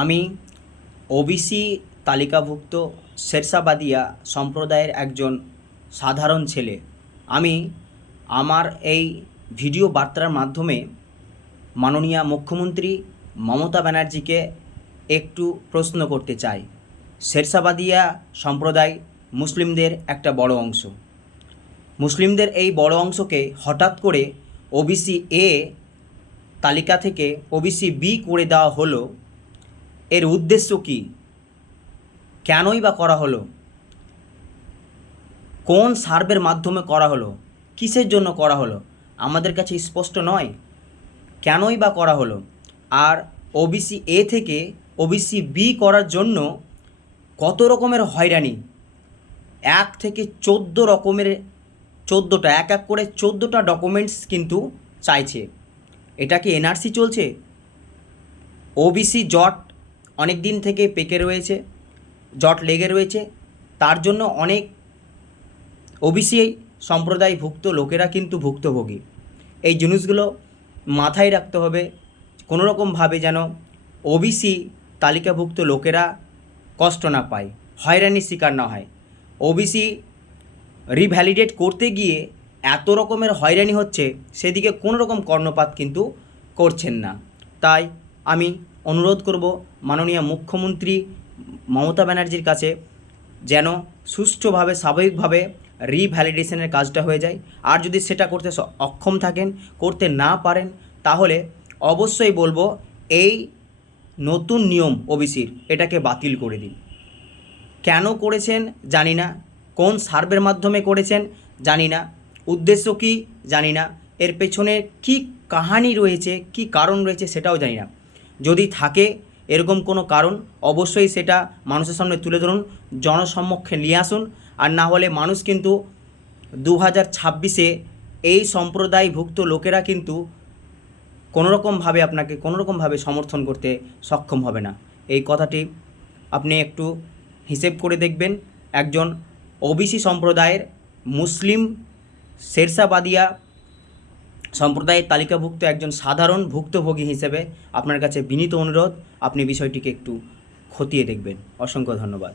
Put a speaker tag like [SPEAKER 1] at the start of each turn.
[SPEAKER 1] আমি ওবিসি তালিকাভুক্ত শেরশাবাদিয়া সম্প্রদায়ের একজন সাধারণ ছেলে। আমি আমার এই ভিডিও বার্তার মাধ্যমে মাননীয় মুখ্যমন্ত্রী মমতা ব্যানার্জিকে একটু প্রশ্ন করতে চাই। শেরশাবাদিয়া সম্প্রদায় মুসলিমদের একটা বড় অংশ। মুসলিমদের এই বড় অংশকে হঠাৎ করে ওবিসি এ তালিকা থেকে ওবিসি বি করে দেওয়া হলো এর উদ্দেশ্য কী? কেনই বা করা হলো? কোন সার্ভের মাধ্যমে করা হলো? কিসের জন্য করা হলো? আমাদের কাছে স্পষ্ট নয়। কেনই বা করা হলো? আর ওবিসি এ থেকে ওবিসি বি করার জন্য কত রকমের হয়রানি? এক থেকে চোদ্দ রকমের, চোদ্দোটা, এক এক করে চোদ্দোটা ডকুমেন্টস কিন্তু চাইছে। এটা কি এনআরসি চলছে? ওবিসি জট অনেক দিন থেকে পেকে রয়েছে, জট লেগে রয়েছে। তার জন্য অনেক ওবিসি সম্প্রদায়ভুক্ত লোকেরা কিন্তু ভুক্তভোগী। এই জিনিসগুলো মাথায় রাখতে হবে। কোনো রকমভাবে যেন ওবিসি তালিকাভুক্ত লোকেরা কষ্ট না পায়, হয়রানির শিকার না হয়। ওবিসি রিভ্যালিডেট করতে গিয়ে এত রকমের হয়রানি হচ্ছে, সেদিকে কোনো রকম কর্ণপাত কিন্তু করছেন না। তাই আমি অনুরোধ করব মাননীয় মুখ্যমন্ত্রী মমতা ব্যানার্জির কাছে যেন সুষ্ঠুভাবে, স্বাভাবিকভাবে রিভ্যালিডেশনের কাজটা হয়ে যায়। আর যদি সেটা করতে অক্ষম থাকেন, করতে না পারেন, তাহলে অবশ্যই বলব এই নতুন নিয়ম ওবিসির এটাকে বাতিল করে দিন। কেন করেছেন জানি না, কোন সার্ভের মাধ্যমে করেছেন জানি না, উদ্দেশ্য কি জানি না, এর পেছনে কি কাহানি রয়েছে, কি কারণ রয়েছে সেটাও জানি না। যদি থাকে এরকম কোনো কারণ, অবশ্যই সেটা মানুষের সামনে তুলে ধরুন, জনসম্মুখে নিয়ে আসুন। আর না হলে মানুষ কিন্তু দু হাজার ছাব্বিশে এই সম্প্রদায়ভুক্ত লোকেরা কিন্তু কোনোরকমভাবে আপনাকে কোনোরকমভাবে সমর্থন করতে সক্ষম হবে না। এই কথাটি আপনি একটু হিসেব করে দেখবেন। একজন ওবিসি সম্প্রদায়ের মুসলিম শেরশাবাদিয়া সম্প্রদায়ের তালিকাভুক্ত একজন সাধারণ ভুক্তভোগী হিসেবে আপনার কাছে বিনীত অনুরোধ, আপনি বিষয়টিকে একটু খতিয়ে দেখবেন। অসংখ্য ধন্যবাদ।